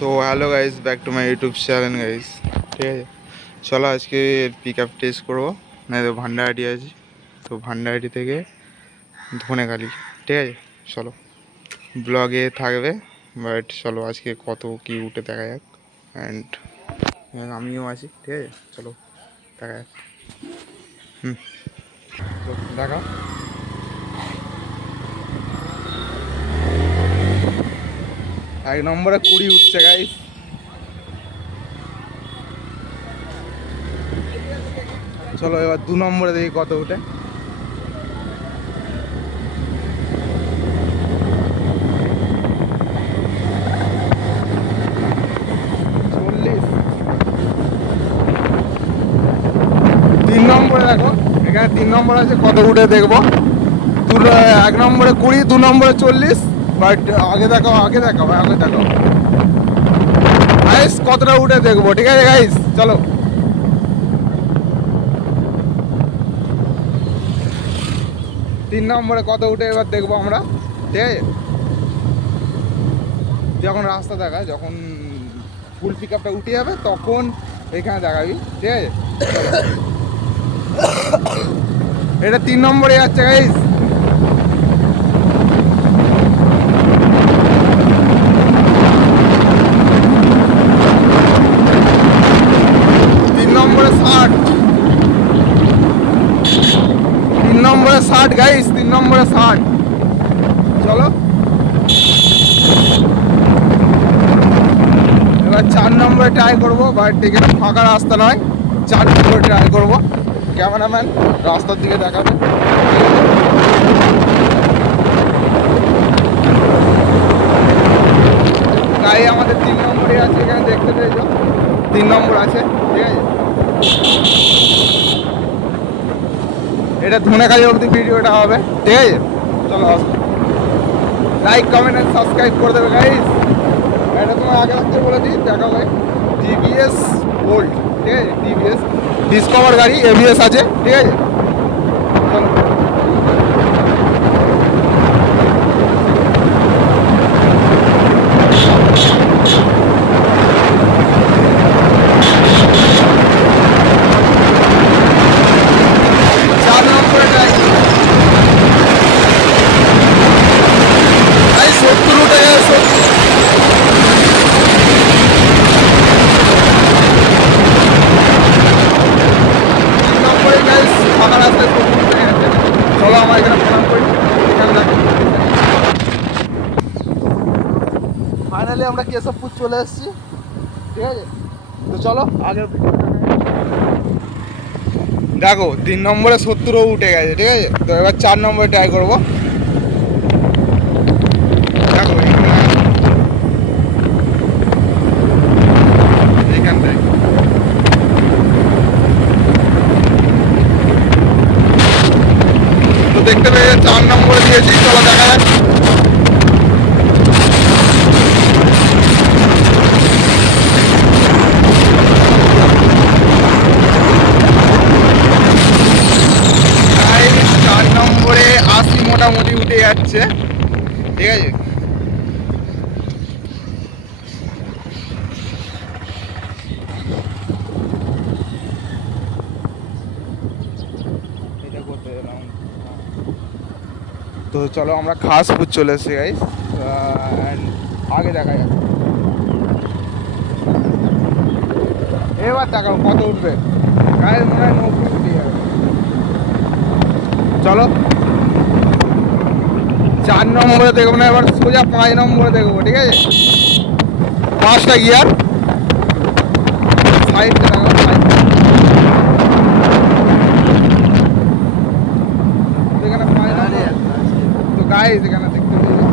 তো hello guys, back to my YouTube channel guys. ঠিক আছে, চলো আজকে পিক আপ টেস্ট করবো। না তো ভান্ডারহাটি আছি, তো ভান্ডারহাটি থেকে ধনেখালি। ঠিক আছে, চলো ব্লগে থাকবে, বাট চলো আজকে কত কি উঠে দেখা যাক। অ্যান্ড আমিও আছি, ঠিক আছে, চলো দেখা যাক। দেখা 1 নম্বরে 20 উঠছে গাইস। চলো এবার 2 নম্বরে দেখি কত উঠে। তিন নম্বরে দেখো, এখানে 3 নম্বর আছে, কত উঠে দেখবো। 1 নম্বরে 20, 2 নম্বরে 40। বাট আগে দেখাও গাইস, কতটা উঠে দেখবো। ঠিক আছে গাইস, চলো 3 নম্বরে কত উঠে এবার দেখবো আমরা। ঠিক আছে, যখন রাস্তা দেখা, যখন ফুল পিক আপটা উঠে যাবে তখন এখানে দেখাবি। ঠিক আছে, এটা 3 নম্বরে যাচ্ছে গাইস। নম্বরে 60 গাইস, 3 নম্বরে 60। চলো এবার 4 নম্বরে ট্রাই করবো, বাট এখানে ফাঁকা রাস্তা নয়, 4 নম্বরে ট্রাই করবো। ক্যামেরাম্যান রাস্তার দিকে দেখাবে। গাড়ি আমাদের 3 নম্বরে আছে, এখানে দেখতে পেয়েছো 3 নম্বর আছে। ঠিক আছে, এটা ধনেখালি অবধি ভিডিওটা হবে। ঠিক আছে, চলো লাইক কমেন্ট এন্ড সাবস্ক্রাইব করে দেবে গাইস। এটা তোমার আগে রাখতে বলে দিই, দেখা হয় টিভিএস গোল্ড। ঠিক আছে, টিভিএস ডিসকভার গাড়ি, এবিএস আছে। ঠিক আছে, চলো ফাইনালি আমরা কেশবপুর চলে এসেছি। ঠিক আছে, তো চলো আগের দেখো 3 নম্বরে 70ও উঠে গেছে। ঠিক আছে, তো এবার 4 নম্বরে ট্রাই করবো। দেখো এইখানটায় তো দেখতে পেয়ে 4 নম্বরে দিয়েছি। চলো দেখা যাক। মোটামুটি উঠে যাচ্ছে। ঠিক আছে, তো চলো আমরা খাসপুর চলে এসেছি গাইস। আগে দেখা যাক, এবার দেখাও কত উঠবে। গায়ে মনে হয় 90 উঠে যাবে। চলো 4 নম্বরে দেখবো না, এবার সোজা 5 নম্বরে দেখবো। ঠিক আছে, 5টা গিয়ার, সাইডটা দেখাও, এখানে 5 নম্বর। তো গাইস এখানে দেখতে পেয়েছি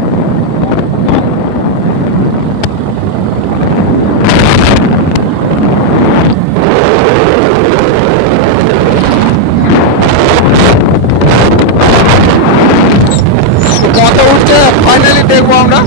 কত উঠছে, ফাইনালি দেখবো আমরা।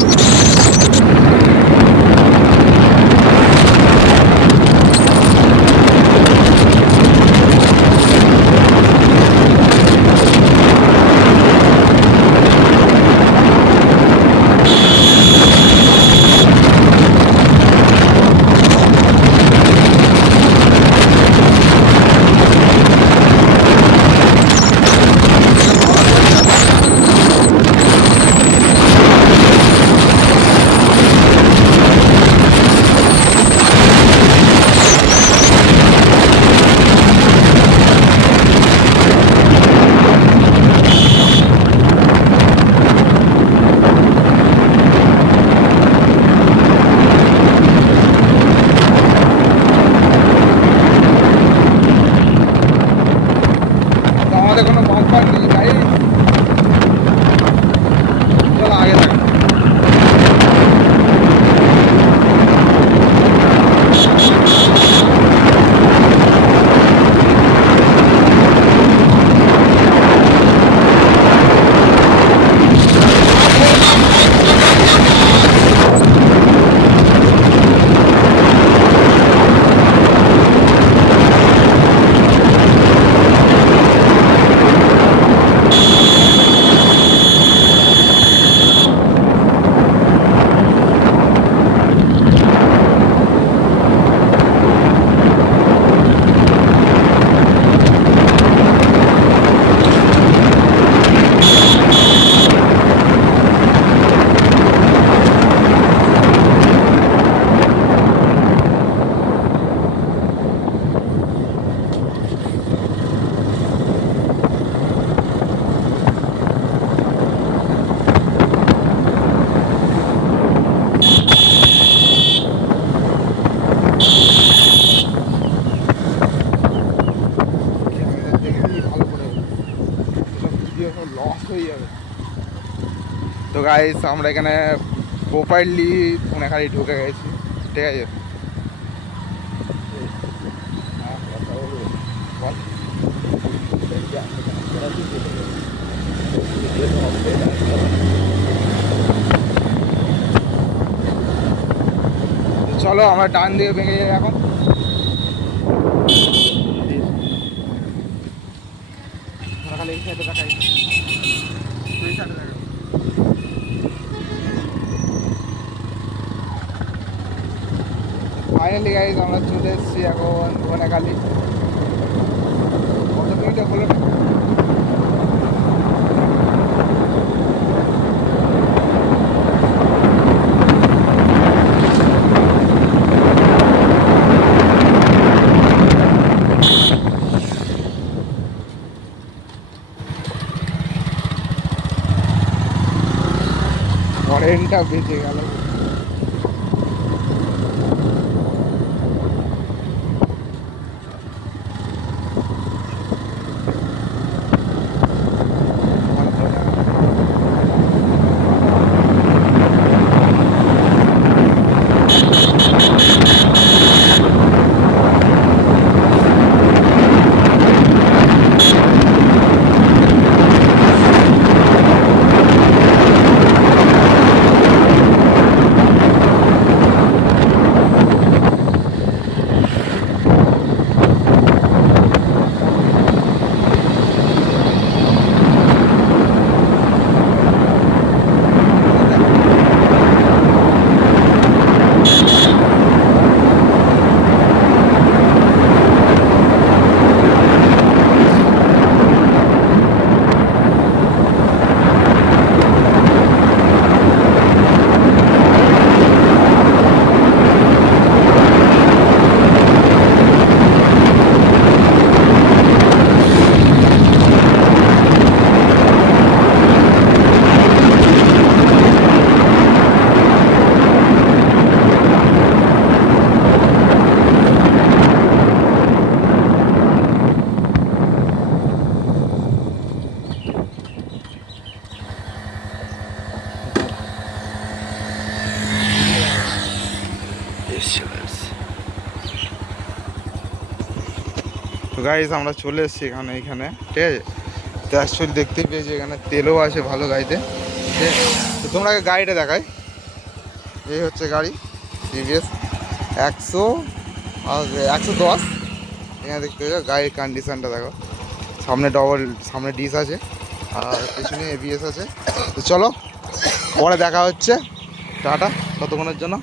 গাইস আমরা এখানে প্রপারলি ধনেখালি ঢুকে গেছি, ঠিক আছে। চলো আমরা ডান দিকে ভেঙে যাই এখন। ধনেখালি এই সাইডে দেখাই, এই সাইডে দেখা। ফাইনালি গাইজ আমরা চলে এসেছি এখন ধনেখালি। কত মিনিটে হলো না? হরেনটা বেঁচে গেল। তো গাইজ আমরা চলে এসেছি এখানে, ঠিক আছে। তো অ্যাকচুয়ালি দেখতেই পেয়েছি এখানে তেলও আছে ভালো গাড়িতে, ঠিক আছে। তো তোমরা আগে গাড়িটা দেখাই। এই হচ্ছে গাড়ি টিভিএস 110। এখানে দেখতে পেয়েছো গাড়ির কন্ডিশানটা দেখো। সামনে ডিস আছে আর পেছনে এবিএস আছে। তো চলো পরে দেখা হচ্ছে, টাটা ততক্ষণের জন্য।